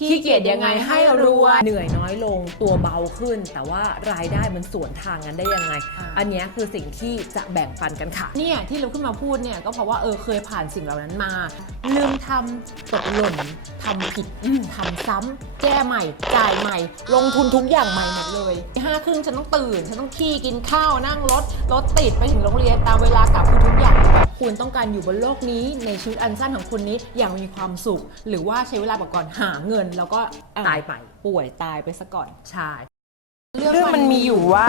ขี้เกียจยังไงให้รวยเหนื่อยน้อยลงตัวเบาขึ้น แต่ว่ารายได้มันสวนทางกันได้ยังไงอ่าอันเนี้ยคือสิ่งที่จะแบ่งปันกันค่ะ เนี่ยที่เราขึ้นมาพูดเนี่ยก็เพราะว่าเออเคยผ่านสิ่งเหล่านั้นมา ลืมทำตกหล่นทำผิดอืมทำซ้ำแก้ใหม่ จ่ายใหม่ ลงทุนทุกอย่างใหม่หมดเลยห้าครึ่งฉันต้องตื่น ฉันต้องขี้กินข้าวนั่งรถรถติดไปถึงโรงเรียนตามเวลากลับคือทุกอย่างแบบคุณต้องการอยู่บนโลกนี้ในชีวิตอันสั้นของคุณนี้อย่างมีความสุข หรือว่าใช้เวลาไปก่อนหาเงินแล้วก็อะตายไป ป่วยตายไปซะก่อน ใช่เรื่องมันมีอยู่ว่า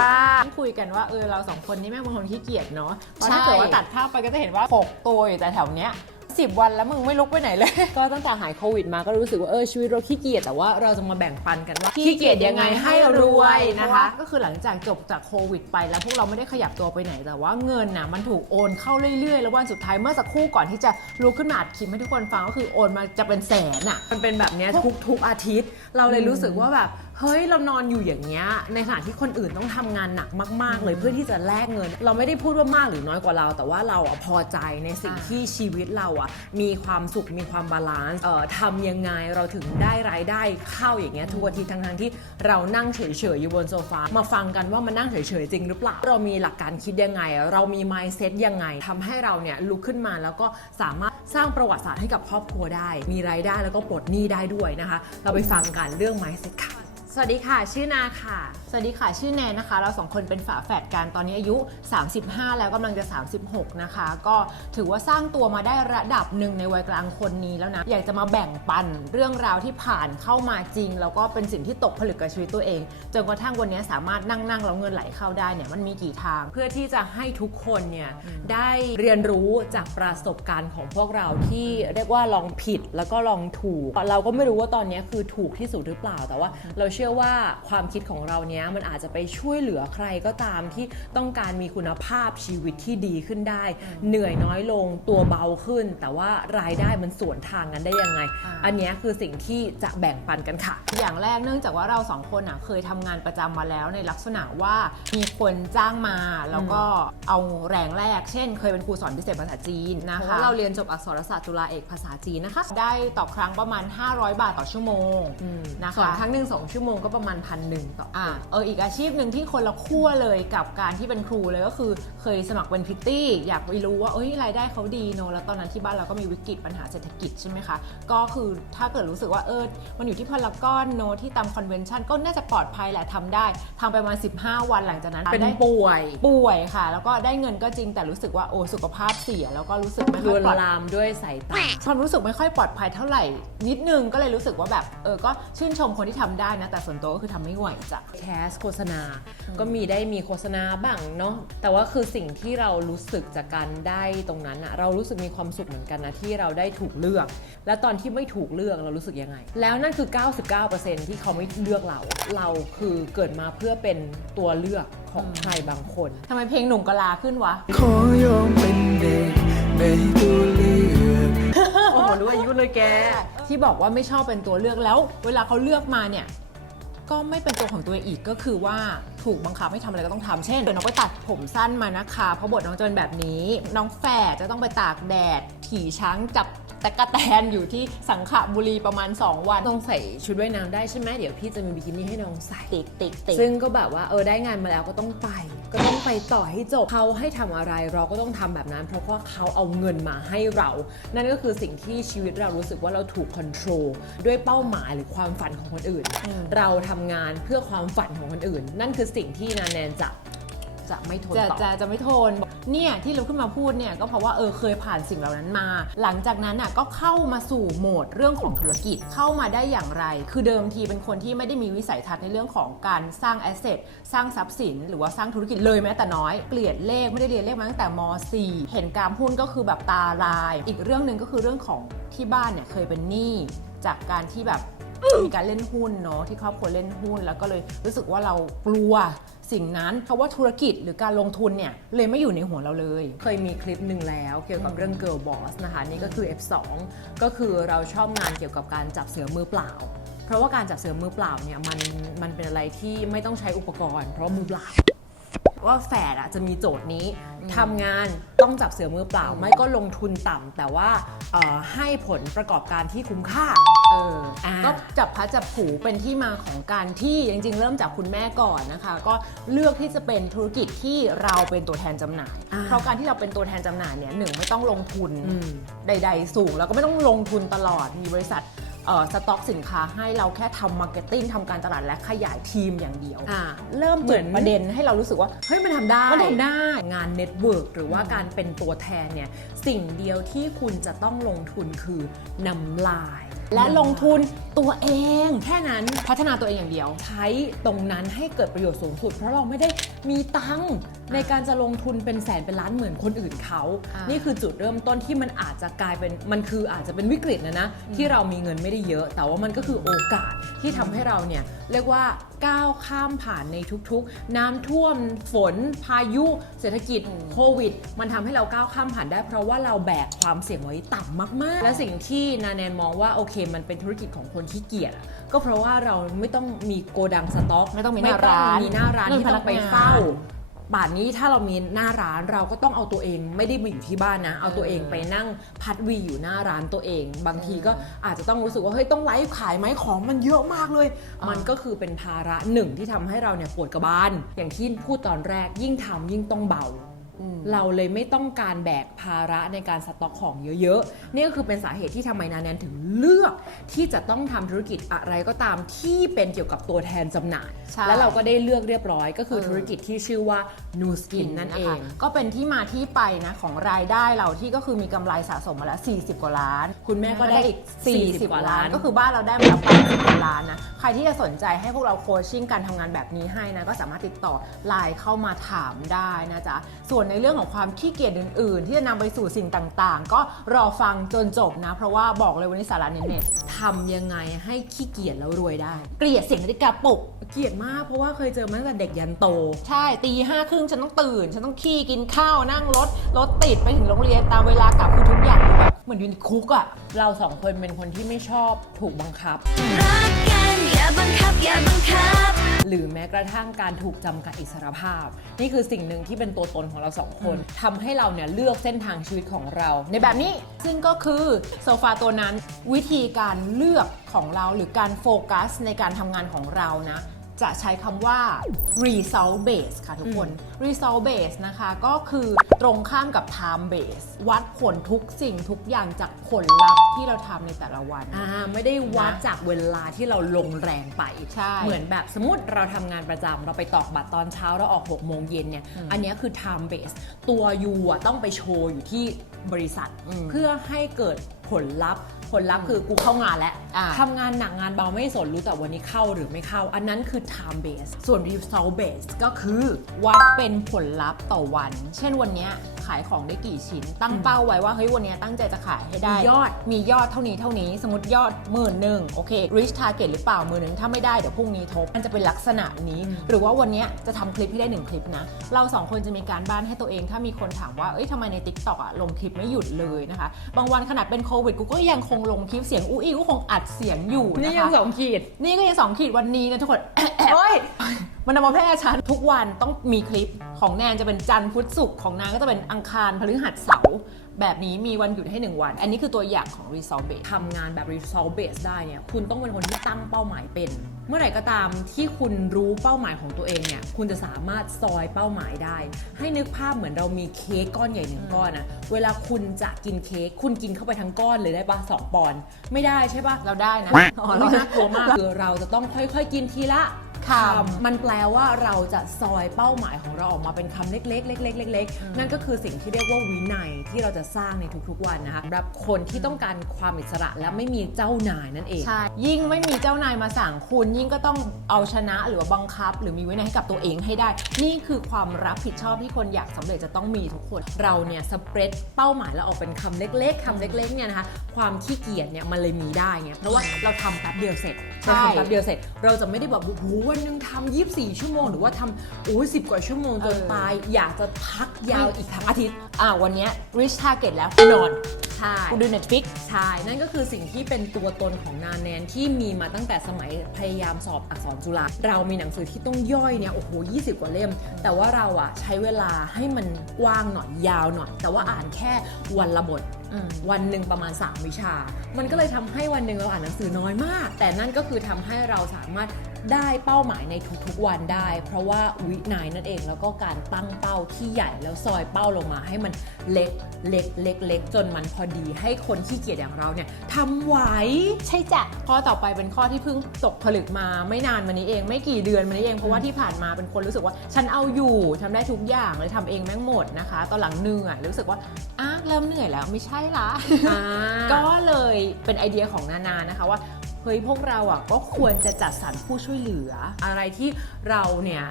คุยกันว่าเออเราสองคนนี้แม่งเป็นคนขี้เกียจเนาะเพราะถ้าใช่ เกิดว่าตัดภาพไปก็จะเห็นว่าปกตัวอยู่แต่แถวเนี้ย สิบวันแล้วมึงไม่ลุกไปไหนเลย ก็ตั้งแต่หายโควิดมาก็รู้สึกว่าเออชีวิตเราขี้เกียจแต่ว่าเราจะมาแบ่งปันกันว่าขี้เกียจยังไงให้รวยนะนะคะคะ ก็คือหลังจากจบจากโควิดไปแล้วพวกเราไม่ได้ขยับตัวไปไหน แต่ว่าเงินน่ะมันถูกโอนเข้าเรื่อยๆ แล้ววันสุดท้ายเมื่อสักครู่ก่อนที่จะลุกขึ้นมาอัดคลิปให้ทุกคนฟังก็คือโอนมาจะเป็นแสนอะมันเป็นแบบเนี้ยทุกทุกอาทิตย์ เราเลยรู้สึกว่าแบบ เฮ้ยเรานอนอยู่อย่างเงี้ยในขณะที่คนอื่นต้องทำงานหนักมาก ๆ เลยเพื่อที่จะแลกเงิน เราไม่ได้พูดว่ามากหรือน้อยกว่าเรา แต่ว่าเราอะพอใจในสิ่งอ่าที่ชีวิตเราอะมีความสุขมีความบาลานซ์เอ่อทำยังไงเราถึงได้รายได้เข้าอย่างเงี้ยทุกอาทิตย์ทั้งๆที่เรานั่งเฉยๆอยู่บนโซฟามาฟังกันว่ามันนั่งเฉยๆจริงหรือเปล่าเรามีหลักการคิดยังไง เรามี mindset ยังไงทำให้เราเนี่ยลุกขึ้นมาแล้วก็สามารถสร้างประวัติศาสตร์ให้กับครอบครัวได้ มีรายได้แล้วก็ปลดหนี้ได้ด้วยนะคะ เราไปฟังกันเรื่อง mindset ค่ะ สวัสดีค่ะ ชื่อนาค่ะ สวัสดีค่ะ ชื่อแนนนะคะ เราสองคนเป็นฝาแฝดกัน ตอนนี้อายุ 35 แล้วกำลังจะ 36 นะคะ ก็ถือว่าสร้างตัวมาได้ระดับหนึ่งในวัยกลางคนนี้แล้วนะ อยากจะมาแบ่งปันเรื่องราวที่ผ่านเข้ามาจริง แล้วก็เป็นสิ่งที่ตกผลึกกับชีวิตตัวเอง จนกระทั่งวันนี้สามารถนั่งนั่งๆแล้วเงินไหลเข้าได้เนี่ย มันมีกี่ทาง เพื่อที่จะให้ทุกคนเนี่ยได้เรียนรู้จากประสบการณ์ของพวกเราที่เรียกว่าลองผิดแล้วก็ลองถูก เราก็ไม่รู้ว่าตอนนี้คือถูกที่สุดหรือเปล่า แต่ว่าเราเชื่อว่าความคิดของเราเนี้ยมันอาจจะไปช่วยเหลือใครก็ตามที่ต้องการมีคุณภาพชีวิตที่ดีขึ้นได้ เหนื่อยน้อยลงตัวเบาขึ้น แต่ว่ารายได้มันสวนทางกันได้ยังไงอ่าอันเนี้ยคือสิ่งที่จะแบ่งปันกันค่ะ อย่างแรกเนื่องจากว่าเราสองคนอะเคยทำงานประจำมาแล้วในลักษณะว่ามีคนจ้างมาแล้วก็เอาแรงแรก เช่น เคยเป็นครูสอนพิเศษภาษาจีนนะเพราะคะว่าเราเรียนจบอักษรศาสตร์จุฬาเอกภาษาจีนนะคะได้ต่อครั้งประมาณ 500 บาทต่อชั่วโมงนะคะส่วนครั้งหนึ่งสองชั่วโมงก็ประมาณพันหนึ่งต่ออ่าเอออีกอาชีพหนึ่งที่คนละขั้วเลยกับการที่เป็นครูเลยก็คือเคยสมัครเป็นพริตตี้ อยากไปรู้ว่าเอ้ยรายได้เขาดีเนอะแล้วตอนนั้นที่บ้านเราก็มีวิกฤตปัญหาเศรษฐกิจใช่ไหมคะ ก็คือถ้าเกิดรู้สึกว่าเออมันอยู่ที่พารากอนเนอะที่ตามคอนเวนชั่นก็น่าจะปลอดภัยแหละทำได้ทำไปประมาณ15 วันหลังจากนั้นเป็นได้ป่วยป่วยค่ะ แล้วก็ได้เงินก็จริงแต่รู้สึกว่าโอ้สุขภาพเสียแล้วก็รู้สึกไม่ลค่อวยนปลอดลามด้วยสายตาความรู้สึกไม่ค่อยปลอดภัยเท่าไหร่ นิดนึงก็เลยรู้สึกว่าแบบเออก็ชื่นชมคนที่ทำได้นะแต่ส่วนตัวก็คือทำไม่ไหวจ้ะแคสโฆษณา ก็มีได้มีโฆษณาบ้างเนาะแต่ว่าคือสิ่งที่เรารู้สึกจากการได้ตรงนั้นอะเรารู้สึกมีความสุขเหมือนกันนะที่เราได้ถูกเลือก และตอนที่ไม่ถูกเลือกเรารู้สึกยังไง แล้วนั่นคือ 99%ที่เขาไม่เลือกเรา เราคือเกิดมาเพื่อเป็นตัวเลือกของใครบางคนทำไมเพลงหนุ่มกะลาขึ้นวะขอยอมเป็นเด็กในตัวเลือกโอ้โหรู้อายุเลยแก ที่บอกว่าไม่ชอบเป็นตัวเลือกแล้ว เวลาเขาเลือกมาเนี่ย ก็ไม่เป็นตัวของตัวเองอีกก็คือว่าถูกบังคับให้ทำอะไรก็ต้องทำเช่นเดี๋ยวน้องไปตัดผมสั้นมานะคะ เพราะบทน้องจะเป็นแบบนี้ น้องแฝดจะต้องไปตากแดด ขี่ช้างจับ ตะกะแตนอยู่ที่สังขบุรีประมาณ 2 วัน ต้องใส่ชุดว่ายน้ำได้ใช่ไหมเดี๋ยวพี่จะมีบิกินี่ให้น้องใส่ ติกติกติกซึ่งก็แบบว่าเออได้งานมาแล้วก็ต้องไป ก็ต้องไปต่อให้จบเขาให้ทำอะไรเราก็ต้องทำแบบนั้น เพราะว่าเขาเอาเงินมาให้เรา นั่นก็คือสิ่งที่ชีวิตเรารู้สึกว่าเราถูกคอนโทรลด้วยเป้าหมายหรือความฝันของคนอื่นอืมเราทำงานเพื่อความฝันของคนอื่น นั่นคือสิ่งที่นาแนนจะ จะไม่ทนจะต่อ จะจะไม่ทน เนี่ยที่เราขึ้นมาพูดเนี่ยก็เพราะว่าเออเคยผ่านสิ่งเหล่านั้นมา หลังจากนั้นอะก็เข้ามาสู่โหมดเรื่องของธุรกิจเข้ามาได้อย่างไร คือเดิมทีเป็นคนที่ไม่ได้มีวิสัยทัศน์ในเรื่องของการสร้างแอสเซทสร้างทรัพย์สิน หรือว่าสร้างธุรกิจเลยแม้แต่น้อย เกลียดเลขไม่ได้เรียนเลขมาตั้งแต่ม .4 เห็นการหุ้นก็คือแบบตาลาย อีกเรื่องหนึ่งก็คือเรื่องของที่บ้านเนี่ยเคยเป็นหนี้จากการที่แบบ มีการเล่นหุ้นเนาะที่ครอบครัวเล่นหุ้น แล้วก็เลยรู้สึกว่าเรากลัว สิ่งนั้น เพราะว่าธุรกิจหรือการลงทุนเนี่ยเลยไม่อยู่ในหัวเราเลย เคยมีคลิปหนึ่งแล้วเกี่ยวกับเรื่อง Girl Boss นะคะนี่ก็คือ F2 ก็คือเราชอบงานเกี่ยวกับการจับเสือมือเปล่า เพราะว่าการจับเสือมือเปล่าเนี่ยมันมันเป็นอะไรที่ไม่ต้องใช้อุปกรณ์ เพราะว่ามือเปล่า ว่าแฝดอะจะมีโจทย์นี้ทำงานต้องจับเสือมือเปล่า ไม่ก็ลงทุนต่ำแต่ว่าเอ่อให้ผลประกอบการที่คุ้มค่า เอออ่า ก็จับพลัดจับผูเป็นที่มาของการที่จริงๆ เริ่มจากคุณแม่ก่อนนะคะ ก็เลือกที่จะเป็นธุรกิจที่เราเป็นตัวแทนจำหน่าย อ่า เพราะการที่เราเป็นตัวแทนจำหน่ายเนี่ยหนึ่งไม่ต้องลงทุน อืม ใดๆสูงแล้วก็ไม่ต้องลงทุนตลอดมีบริษัทเอ่อ สต็อกสินค้าให้เราแค่ทำมาร์เก็ตติ้งทำการตลาดและขยายทีมอย่างเดียว อ่าเริ่มเหมืจุอดนประเด็นให้เรารู้สึกว่า เฮ้ยมันทำได้ มันทำได้ งานเน็ตเวิร์กหรือว่าการเป็นตัวแทนเนี่ย สิ่งเดียวที่คุณจะต้องลงทุนคือนำลาย และลงทุนตัวเอง แค่นั้นพัฒนาตัวเองอย่างเดียว ใช้ตรงนั้นให้เกิดประโยชน์สูงสุด เพราะเราไม่ได้มีตังค์ ในการจะลงทุนเป็นแสนเป็นล้านเหมือนคนอื่นเขาอ่านี่คือจุดเริ่มต้นที่มันอาจจะกลายเป็นมันคืออาจจะเป็นวิกฤตนะนะที่เรามีเงินไม่ได้เยอะ แต่ว่ามันก็คือโอกาสที่ทำให้เราเนี่ยเรียกว่าก้าวข้ามผ่านในทุกๆ น้ำท่วมฝนพายุ เศรษฐกิจโควิด มันทำให้เราก้าวข้ามผ่านได้ เพราะว่าเราแบกความเสี่ยงไว้ต่ำมากๆ และสิ่งที่นาแนนมองว่าโอเค มันเป็นธุรกิจของคนขี้เกียจอะก็เพราะว่าเราไม่ต้องมีโกดังสต็อก ไม่ต้องมีหน้าร้านมีหน้าร้านไม่มีที่ต้องไปพนักงานเฝ้า ป่านนี้ถ้าเรามีหน้าร้านเราก็ต้องเอาตัวเองไม่ได้มาอยู่ที่บ้านนะ เอาตัวเองไปนั่งพัดวีอยู่หน้าร้านตัวเอง บางทีก็อาจจะต้องรู้สึกว่าเฮ้ยต้องไลฟ์ขายไหมของมันเยอะมากเลย มันก็คือเป็นภาระหนึ่งที่ทำให้เราเนี่ยปวดกระบาลอย่างที่พูดตอนแรกยิ่งทำยิ่งต้องเบา เราเลยไม่ต้องการแบกภาระในการสต็อกของเยอะๆ นี่ก็คือเป็นสาเหตุที่ทำไมนาแนนถึงเลือกที่จะต้องทำธุรกิจอะไรก็ตามที่เป็นเกี่ยวกับตัวแทนจำหน่าย ใช่ แล้วเราก็ได้เลือกเรียบร้อย ก็คือเออธุรกิจที่ชื่อว่า Nu Skin นั่นเอง ก็เป็นที่มาที่ไปนะของรายได้เราที่ก็คือมีกำไรสะสมมาแล้ว 40 กว่าล้าน คุณแม่ก็ได้อีก 40 กว่าล้าน ก็คือบ้านเราได้มาแล้ว80กว่าล้านนะ ใครที่จะสนใจให้พวกเราโคชชิ่งการทำงานแบบนี้ให้นะ ก็สามารถติดต่อไลน์เข้ามาถามได้นะจ๊ะ ส่วนในเรื่องของความขี้เกียจอื่น ๆ ที่จะนำไปสู่สิ่งต่างๆ ก็รอฟังจนจบนะ เพราะว่าบอกเลยวันนี้สาระเน้นทำยังไงให้ขี้เกียจแล้วรวยได้ๆเกลียดเสียงนาฬิกาปลุกเกลียดมากเพราะว่าเคยเจอมาตั้งแต่เด็กยันโต ใช่ตีห้าครึ่งฉันต้องตื่น ฉันต้องขี้กินข้าวนั่งรถรถติดไปถึงโรงเรียนตามเวลากลับคือทุกอย่างคือแบบเหมือนอยู่ในคุกอะเราสองคนเป็นคนที่ไม่ชอบถูกบังคับรักกัน อย่าบังคับ อย่าบังคับ หรือแม้กระทั่งการถูกจำกัดอิสรภาพ นี่คือสิ่งหนึ่งที่เป็นตัวตนของเราสองคนทำให้เราเนี่ยเลือกเส้นทางชีวิตของเรา ในแบบนี้ซึ่งก็คือโซฟาตัวนั้นวิธีการเลือกของเราหรือการโฟกัสในการทำงานของเรานะ จะใช้คำว่า result base ค่ะทุกคน result base นะคะก็คือตรงข้ามกับ time base วัดผลทุกสิ่งทุกอย่างจากผลลัพธ์ที่เราทำในแต่ละวัน อ่าไม่ได้วัดนะจากเวลาที่เราลงแรงไป ใช่เหมือนแบบสมมติเราทำงานประจำเราไปตอกบัตรตอนเช้าเราออก 6 โมงเย็นเนี่ยอันเนี้ยคือ time base ตัวยูอะต้องไปโชว์อยู่ที่บริษัท อืม เพื่อให้เกิด ผลลัพธ์ ผลลัพธ์คือกูเข้างานแล้วอ่าทำงานหนักงานเบาไม่สนรู้แต่วันนี้เข้าหรือไม่เข้า อันนั้นคือ time base ส่วน result base ก็คือวัดเป็นผลลัพธ์ต่อวัน เช่นวันเนี้ยขายของได้กี่ชิ้น ตั้งเป้าไว้ว่าเฮ้ยวันเนี้ยตั้งใจจะขายให้ได้มียอดมียอดเท่านี้เท่านี้ สมมติยอดหมื่นหนึ่งโอเค reach target หรือเปล่าหมื่นหนึ่งถ้าไม่ได้เดี๋ยวพรุ่งนี้ทบมันจะเป็นลักษณะนี้ หรือว่าวันเนี้ยจะทำคลิปให้ได้หนึ่งคลิปนะ เราสองคนจะมีการบ้านให้ตัวเองถ้ามีคนถามว่าเอ้ยทำไมใน TikTok อะลงคลิปไม่หยุดเลยนะคะ บางวันขนาดเป็นโควิดกูก็ยังคงลงคลิปเสียงอู้อี้ก็คงอัดเสียงอยู่นะคะนี่ยังสองขีด นี่ก็ยังสองขีดวันนี้นะทุกคนเฮ้ยมันนำมาแพร่ฉันทุกวันต้องมีคลิปของแนนจะเป็นจันทร์พุธศุกร์ของนางก็จะเป็นอังคารพฤหัสเสาร์ แบบนี้มีวันหยุดให้ 1 วัน อันนี้คือตัวอย่างของ Resolve Base ทำงานแบบ result base ได้เนี่ยคุณต้องเป็นคนที่ตั้งเป้าหมายเป็น เมื่อไหร่ก็ตามที่คุณรู้เป้าหมายของตัวเองเนี่ยคุณจะสามารถซอยเป้าหมายได้ ให้นึกภาพเหมือนเรามีเค้กก้อนใหญ่หนึ่งก้อนอะเวลาคุณจะกินเค้กคุณกินเข้าไปทั้งก้อนเลยได้ปะสองปอนด์ไม่ได้ใช่ปะเราได้นะอ๋อเราน่ากลัวมากคือเราจะต้องค่อยๆ กินทีละ คำมันแปลว่าเราจะซอยเป้าหมายของเราออกมาเป็นคำเล็กๆเล็กๆเล็กๆนั่นก็คือสิ่งที่เรียกว่าวินัยที่เราจะสร้างในทุกๆวันนะคะสำหรับคนที่ต้องการความอิสระและไม่มีเจ้านายนั่นเองใช่ยิ่งไม่มีเจ้านายมาสั่งคุณ ยิ่งก็ต้องเอาชนะหรือว่าบังคับ หรือมีวินัยให้กับตัวเองให้ได้ นี่คือความรับผิดชอบที่คนอยากสำเร็จจะต้องมีทุกคนเราเนี่ยสเปรดเป้าหมายเราออกเป็นคำเล็ก ๆคำเล็กๆเนี่ยนะคะความขี้เกียจเนี่ยมันเลยมีได้ไงเพราะว่าเราทำแป๊บเดียวเสร็จใช่เราทำแป๊บเดียวเสร็จ เราจะไม่ได้แบบโอ้โหวันหนึงทำ24 ชั่วโมง หรือว่าทำโอ้ยสิบกว่าชั่วโมงจนตาย อยากจะพักยาวอีกทั้งอาทิตย์ อ่าวันเนี้ย reach target แล้วนอนใช่ กูดู Netflix ใช่ นั่นก็คือสิ่งที่เป็นตัวตนของนานแนนที่มีมาตั้งแต่สมัยพยายามสอบอักษรจุฬาเรามีหนังสือที่ต้องย่อยเนี่ยโอ้โห20 กว่าเล่ม แต่ว่าเราอะใช้เวลาให้มันกว้างหน่อยยาวหน่อย แต่ว่าอ่านแค่วันละบทอืม วันหนึ่งประมาณ 3 วิชา มันก็เลยทำให้วันหนึ่งเราอ่านหนังสือน้อยมาก แต่นั่นก็คือทำให้เราสามารถได้เป้าหมายในทุกๆวันได้ เพราะว่าวินัยนั่นเองแล้วก็การตั้งเป้าที่ใหญ่แล้วซอยเป้าลงมาให้มันเล็กเล็กเล็กเล็กจนมันพอดีให้คนขี้เกียจอย่างเราเนี่ยทำไหวใช่จ้ะข้อต่อไปเป็นข้อที่เพิ่งตกผลึกมาไม่นานมานี้เอง ไม่กี่เดือนมานี้เองเพราะว่าที่ผ่านมาเป็นคนรู้สึกว่า ฉันเอาอยู่ทำได้ทุกอย่างเลยทำเองแม่งหมดนะคะ ตอนหลังเหนื่อยรู้สึกว่าอะเริ่มเหนื่อยแล้วไม่ใช่ละก็ก็เลยเป็นไอเดียของนานานะคะว่าเฮ้ยพวกเราอะก็ควรจะจัดสรรผู้ช่วยเหลือ อะไรที่เราเนี่ย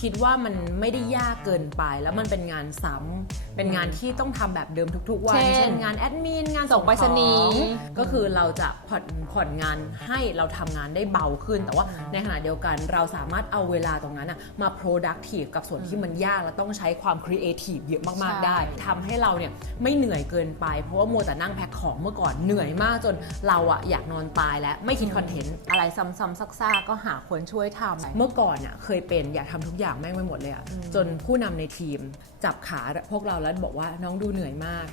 คิดว่ามันไม่ได้ยากเกินไป แล้วมันเป็นงานซ้ำเป็นงานที่ต้องทำแบบเดิมทุกๆ วัน เช่นงานแอดมินงานส่งไปรษณีย์ของก็คือเราจะผ่อนผ่อนงานให้เราทำงานได้เบาขึ้น แต่ว่าในขณะเดียวกันเราสามารถเอาเวลาตรงนั้นอะมา productive กับส่วนที่มันยากและต้องใช้ความ creative เยอะมากๆได้ทำให้เราเนี่ยไม่เหนื่อยเกินไป เพราะว่ามัวแต่นั่งแพ็คของเมื่อก่อนเหนื่อยมากจนเราอะอยากนอนตายแล้วไม่คิดคอนเทนต์อะไรซ้ำๆซักๆก็หาคนช่วยทำเมื่อก่อนอะเคยเป็นอยากทำทุกอย่างแม่งไปหมดเลยอะจนผู้นำในทีมจับขาพวกเราแล้วบอกว่าน้องดูเหนื่อยมาก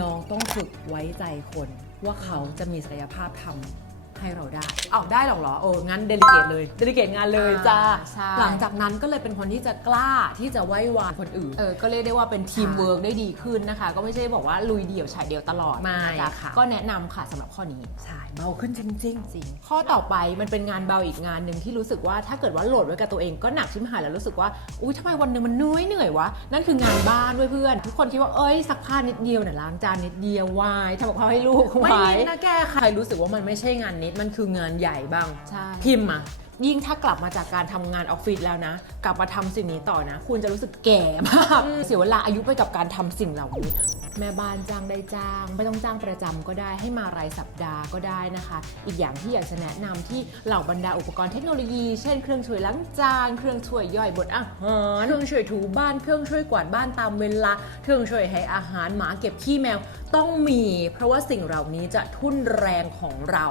น้องต้องฝึกไว้ใจคน ว่าเขาจะมีศักยภาพทำ ให้เราได้เอาได้หรอกเหรอโอ้งั้นเดลิเกตเลยเดลิเกตงานเลยจ้าอ่าใช่ หลังจากนั้นก็เลยเป็นคนที่จะกล้าที่จะไว้วางคนอื่น เออก็เรียกได้ว่าเป็นทีมใช่เวิร์กได้ดีขึ้นนะคะ ก็ไม่ใช่บอกว่าลุยเดี่ยวฉายเดี่ยวตลอดไม่นจ๊ค่ะ ก็แนะนำค่ะสำหรับข้อนี้ ใช่เบาขึ้นจริงจริงข้อต่อไปมันเป็นงานเบาอีกงานหนึ่งที่รู้สึกว่าถ้าเกิดว่าโหลดไว้กับตัวเองก็หนักชิมหายแล้วรู้สึกว่าอุ้ยทำไมวันหนึ่งมันเหนื่อยเหนื่อยวะนั่นคืองานบ้านด้วยเพื่อน ทุกคนคิดว่าเอ้ยซักผ้านิดเดียวเนี่ยล้างจานนิดเดียววายทำกับข้าวให้ลูกๆไม่วานิยดนะแกใครรู้สึกว่ามันไม่ใช่งานนิดมันคืองานใหญ่บ้าง ใช่ พิมพ์มายิ่งถ้ากลับมาจากการทำงานออฟฟิศแล้วนะ กลับมาทำสิ่งนี้ต่อนะ คุณจะรู้สึกแก่มากเสียเวลาอายุไปกับการทำสิ่งเหล่านี้ แม่บ้านจ้างได้จ้าง ไม่ต้องจ้างประจำก็ได้ให้มารายสัปดาห์ก็ได้นะคะ อีกอย่างที่อยากจะแนะนำที่เหล่าบรรดาอุปกรณ์เทคโนโลยี เช่นเครื่องช่วยล้างจานเครื่องช่วยย่อยบดอาหารเครื่องช่วยถูบ้านเครื่องช่วยกวาดบ้านตามเวลาเครื่องช่วยให้อาหารหมาเก็บขี้แมวต้องมี เพราะว่าสิ่งเหล่านี้จะทุ่นแรงของเรา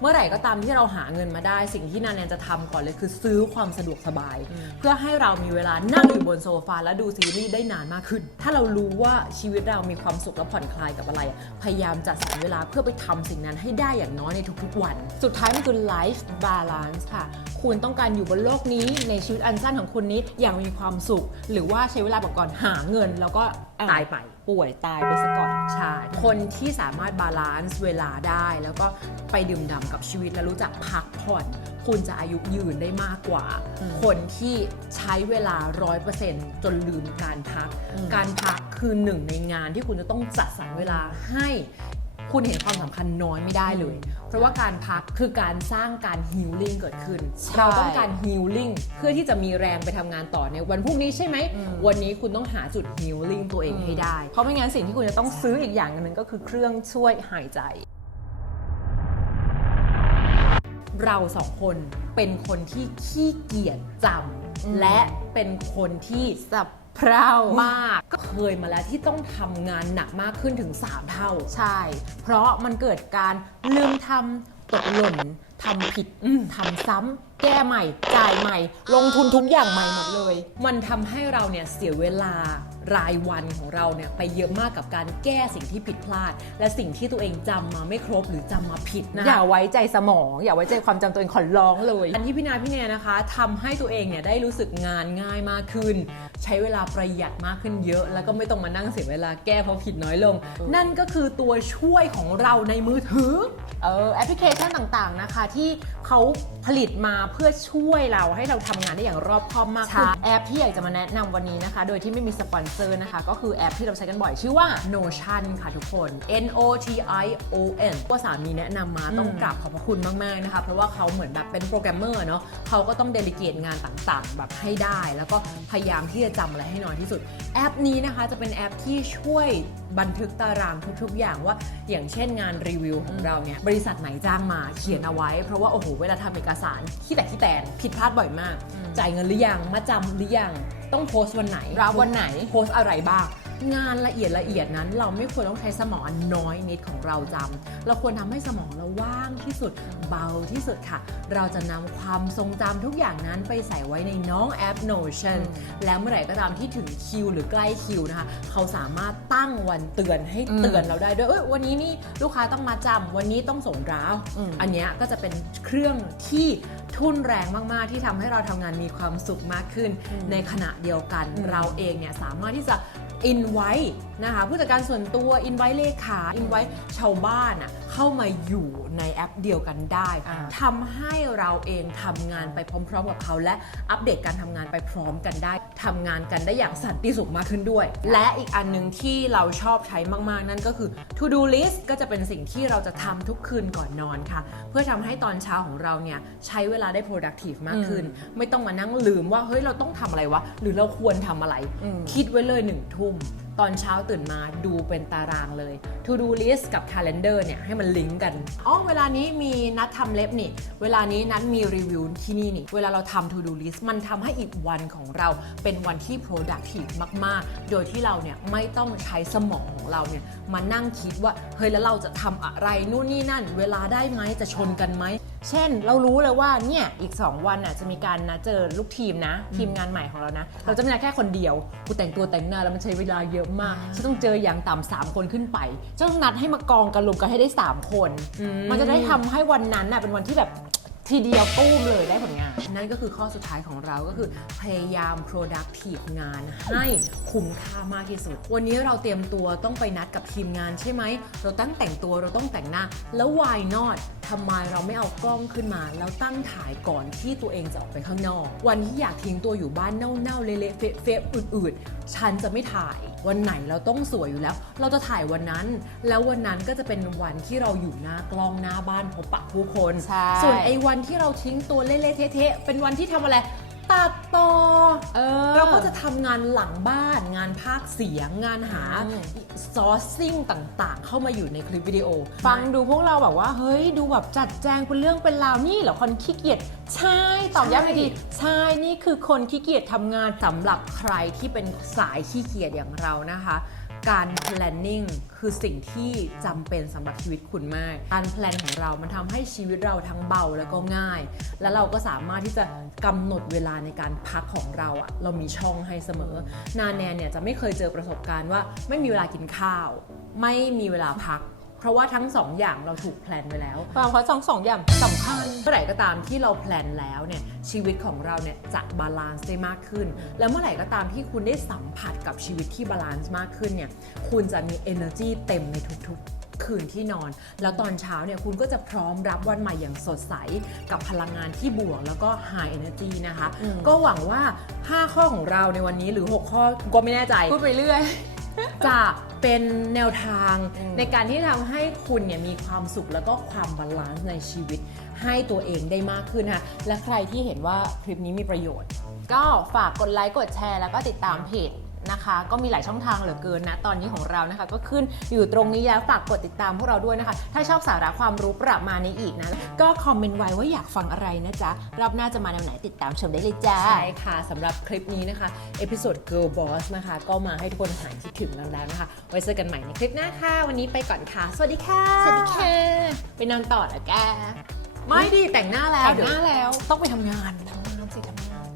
เมื่อไหร่ก็ตามที่เราหาเงินมาได้ สิ่งที่นาแนนจะทำก่อนเลยคือซื้อความสะดวกสบาย เพื่อให้เรามีเวลานั่งอยู่บนโซฟาและดูซีรีส์ได้นานมากขึ้น ถ้าเรารู้ว่าชีวิตเรามีความสุขและผ่อนคลายกับอะไรอะพยายามจัดสรรเวลาเพื่อไปทำสิ่งนั้นให้ได้อย่างน้อยในทุกๆวัน สุดท้ายมันคือ life balance ค่ะ คุณต้องการอยู่บนโลกนี้ในชีวิตอันสั้นของคุณนี้อย่างมีความสุข หรือว่าใช้เวลาแบบก่อนหาเงิน แล้วก็อะตายไปป่วยตายไปซะก่อนใช่คนที่สามารถบาลานซ์เวลาได้ แล้วก็ไปดื่มด่ำกับชีวิตและรู้จักพักผ่อนคุณจะอายุยืนได้มากกว่าอืมคนที่ใช้เวลา 100%จนลืมการพักอืมการพักคือหนึ่งในงานที่คุณจะต้องจัดสรรเวลาให้ คุณเห็นความสำคัญน้อยไม่ได้เลย เพราะว่าการพักคือการสร้างการฮิลลิ่งเกิดขึ้นใช่เราต้องการฮิลลิ่งเพื่อที่จะมีแรงไปทำงานต่อในวันพรุ่งนี้ใช่ไหมอืมวันนี้คุณต้องหาจุดฮิลลิ่งตัวเองให้ได้ เพราะไม่งั้นสิ่งที่คุณจะต้องซื้ออีกอย่างหนึ่งก็คือเครื่องช่วยหายใจ เราสองคนเป็นคนที่ขี้เกียจจอืมำและเป็นคนที่สับ เพร่ามากก็เคยมาแล้วที่ต้องทำงานหนักมากขึ้นถึง 3 เท่า ใช่ เพราะมันเกิดการลืมทำตกหล่นทำผิดอืมทำซ้ำแก้ใหม่ จ่ายใหม่ ลงทุนทุกอย่างใหม่หมดเลย มันทำให้เราเนี่ยเสียเวลา รายวันของเราเนี่ยไปเยอะมากกับการแก้สิ่งที่ผิดพลาด และสิ่งที่ตัวเองจำมาไม่ครบหรือจำมาผิดนะอย่าคะไว้ใจสมอง อย่าไว้ใจความจำตัวเองขอร้องเลยอันที่พี่นาพี่เนยนะคะทำให้ตัวเองเนี่ยได้รู้สึกงานง่ายมากขึ้น ใช้เวลาประหยัดมากขึ้นเยอะ แล้วก็ไม่ต้องมานั่งเสียเวลาแก้เพราะผิดน้อยลง นั่นก็คือตัวช่วยของเราในมือถือเออแอปพลิเคชันต่างๆนะคะ ที่เขาผลิตมาเพื่อช่วยเราให้เราทำงานได้อย่างรอบคอบมากขึ้นใช่แอปที่อยากจะมาแนะนำวันนี้นะคะ โดยที่ไม่มีสปอนเซอร์นะคะ ก็คือแอปที่เราใช้กันบ่อยชื่อว่า Notion ค่ะทุกคน N O T I O N ก็สามีแนะนำมาต้องอืมกราบขอบพระคุณมาก ๆ นะคะ เพราะว่าเขาเหมือนแบบเป็นโปรแกรมเมอร์เนาะเขาก็ต้องเดลิเกตงานต่างๆ แบบให้ได้ แล้วก็พยายามที่จะจำอะไรให้น้อยที่สุด แอปนี้นะคะจะเป็นแอปที่ช่วยบันทึกตารางทุกๆ อย่างว่าอย่างเช่นงานรีวิวของเราเนี่ยบริษัทไหนจ้างมาเขียนเอาไว้ เพราะว่าโอ้โหเวลาทำเอกสารที่แต่ที่แตนผิดพลาดบ่อยมาก จ่ายเงินหรือยังมาจำหรือยัง ต้องโพสต์วันไหนรับวันไหน โพสต์อะไรบ้าง งานละเอียดละเอียดนั้น เราไม่ควรต้องใช้สมองอันน้อยนิดของเราจำเราควรทำให้สมองเราว่างที่สุดเบาที่สุดค่ะ เราจะนำความทรงจำทุกอย่างนั้นไปใส่ไว้ในน้องแอป Notion แล้วเมื่อไหร่ก็ตามที่ถึงคิวหรือใกล้คิวนะคะเขาสามารถตั้งวันเตือนให้เตือนเราได้ด้วยเอ้ยวันนี้นี่ลูกค้าต้องมาจำวันนี้ต้องส่งดราวอืมอันเนี้ยก็จะเป็นเครื่องที่ทุนแรงมากๆ ที่ทำให้เราทำงานมีความสุขมากขึ้น ในขณะเดียวกันเราเองเนี่ยสามารถที่จะ อินไว้นะคะผู้จัดการส่วนตัวอินไว้เลขาอินไว้ชาวบ้านอะเข้ามาอยู่ในแอปเดียวกันได้อ่า ทำให้เราเองทำงานไปพร้อม ๆ กับเขาและอัปเดตการทำงานไปพร้อมกันได้ทำงานกันได้อย่างสันติสุขมากขึ้นด้วย และอีกอันหนึ่งที่เราชอบใช้มากๆ นั่นก็คือ to do list ก็จะเป็นสิ่งที่เราจะทำทุกคืนก่อนนอนค่ะ เพื่อทำให้ตอนเช้าของเราเนี่ยใช้เวลาได้ productive มากขึ้น ไม่ต้องมานั่งลืมว่าเฮ้ยเราต้องทำอะไรวะ หรือเราควรทำอะไร อืม คิดไว้เลยหนึ่งทุ่ม ตอนเช้าตื่นมาดูเป็นตารางเลย to do list กับ calendar เนี่ยให้มันลิงก์กัน อ๋อ เวลานี้มีนัดทำเล็บนี่ เวลานี้นัดมีรีวิวที่นี่นี่ เวลาเราทำ to do list มันทำให้อีกวันของเราเป็นวันที่ productive มาก ๆ โดยที่เราเนี่ยไม่ต้องใช้สมองของเราเนี่ยมานั่งคิดว่า เฮ้ย แล้วเราจะทำอะไรนู่นนี่นั่น เวลาได้ไหมจะชนกันไหมเช่น เรารู้เลยว่าเนี่ยอีก 2 วันน่ะจะมีการนะเจอลูกทีมนะ ทีมงานใหม่ของเรานะ เราจะไม่ได้แค่คนเดียวกูแต่งตัวแต่งหน้าแล้วมันใช้เวลาเยอะมากฉันต้องเจออย่างต่ำสามคนขึ้นไปจะต้องนัดให้มากองกันรวมกันให้ได้3คนอืมมันจะได้ทำให้วันนั้นน่ะเป็นวันที่แบบทีเดียวตู้มเลยได้ผลงาน นั่นก็คือข้อสุดท้ายของเราก็คือพยายาม productive งานให้คุ้มค่ามากที่สุด วันนี้เราเตรียมตัวต้องไปนัดกับทีมงานใช่ไหม เราตั้งแต่งตัวเราต้องแต่งหน้า แล้ว why not ทำไมเราไม่เอากล้องขึ้นมา แล้วตั้งถ่ายก่อนที่ตัวเองจะออกไปข้างนอก วันที่อยากทิ้งตัวอยู่บ้านเน่าๆเละๆเฟะๆอืดๆฉันจะไม่ถ่าย วันไหนเราต้องสวยอยู่แล้ว เราจะถ่ายวันนั้น แล้ววันนั้นก็จะเป็นวันที่เราอยู่หน้ากล้องหน้าบ้านพบปะผู้คน ใช่ ส่วนไอ้วันที่เราทิ้งตัวเละๆเทะๆเป็นวันที่ทำอะไร ตัดต่อ เออ เราก็จะทำงานหลังบ้าน งานภาคเสียง งานหาอืมซอร์ซิ่งต่างๆ เข้ามาอยู่ในคลิปวิดีโอ ฟังดูพวกเราแบบว่า เฮ้ย ดูแบบจัดแจงเป็นเรื่องเป็นราวนี่เหรอคนขี้เกียจ ใช่ ตอบย้ำอีกทีใช่ นี่คือคนขี้เกียจทำงานสำหรับใครที่เป็นสายขี้เกียจอย่างเรานะคะ การ planning คือสิ่งที่จำเป็นสำหรับชีวิตคุณมาก การแพลนของเรา มันทำให้ชีวิตเราทั้งเบาแล้วก็ง่าย แล้วเราก็สามารถที่จะกำหนดเวลาในการพักของเราอะเรามีช่องให้เสมอ นาแนนเนี่ยจะไม่เคยเจอประสบการณ์ว่า ไม่มีเวลากินข้าว ไม่มีเวลาพัก เพราะว่าทั้งสองอย่างเราถูกแพลนไว้แล้วความเพราะสองสองอย่างสำคัญ เมื่อไหร่ก็ตามที่เราแพลนแล้วเนี่ยชีวิตของเราเนี่ยจะบาลานซ์ได้มากขึ้น แล้วเมื่อไหร่ก็ตามที่คุณได้สัมผัสกับชีวิตที่บาลานซ์มากขึ้นเนี่ยคุณจะมี energy เต็มในทุกๆ คืนที่นอน แล้วตอนเช้าเนี่ยคุณก็จะพร้อมรับวันใหม่อย่างสดใส กับพลังงานที่บวกแล้วก็ high energy นะคะ อืม ก็หวังว่า 5 ข้อของเราในวันนี้หรือ 6 ข้อก็ไม่แน่ใจ พูดไปเรื่อย จะ เป็นแนวทางอืมในการที่ทำให้คุณเนี่ยมีความสุขแล้วก็ความบาลานซ์ในชีวิตให้ตัวเองได้มากขึ้นค่ะและใครที่เห็นว่าคลิปนี้มีประโยชน์ ก็ฝากกดไลค์กดแชร์แล้วก็ติดตามเพจ นะคะ ก็มีหลายช่องทางเหลือเกินนะตอนนี้ของเรานะคะ ก็ขึ้นอยู่ตรงนี้แล้วฝากกดติดตามพวกเราด้วยนะคะ ถ้าชอบสาระความรู้ประมาณนี้อีกนะก็คอมเมนต์ไว้ว่าอยากฟังอะไรนะจ๊ะรอบหน้าจะมาแนวไหนติดตามชมได้เลยจ้าใช่ค่ะสำหรับคลิปนี้นะคะเอพิโซด Girl Boss นะคะ ก็มาให้ทุกคนหายคิดถึงแล้วแล้วนะคะ ไว้เจอกันใหม่ในคลิปหน้าค่ะ วันนี้ไปก่อนค่ะ สวัสดีค่ะ สวัสดีค่ะ ไปนอนต่อนะแกไม่ดิแต่งหน้าแล้วแต่งเดี๋หยวน้าแล้วต้องไปทำงานทำงานสิทำงาน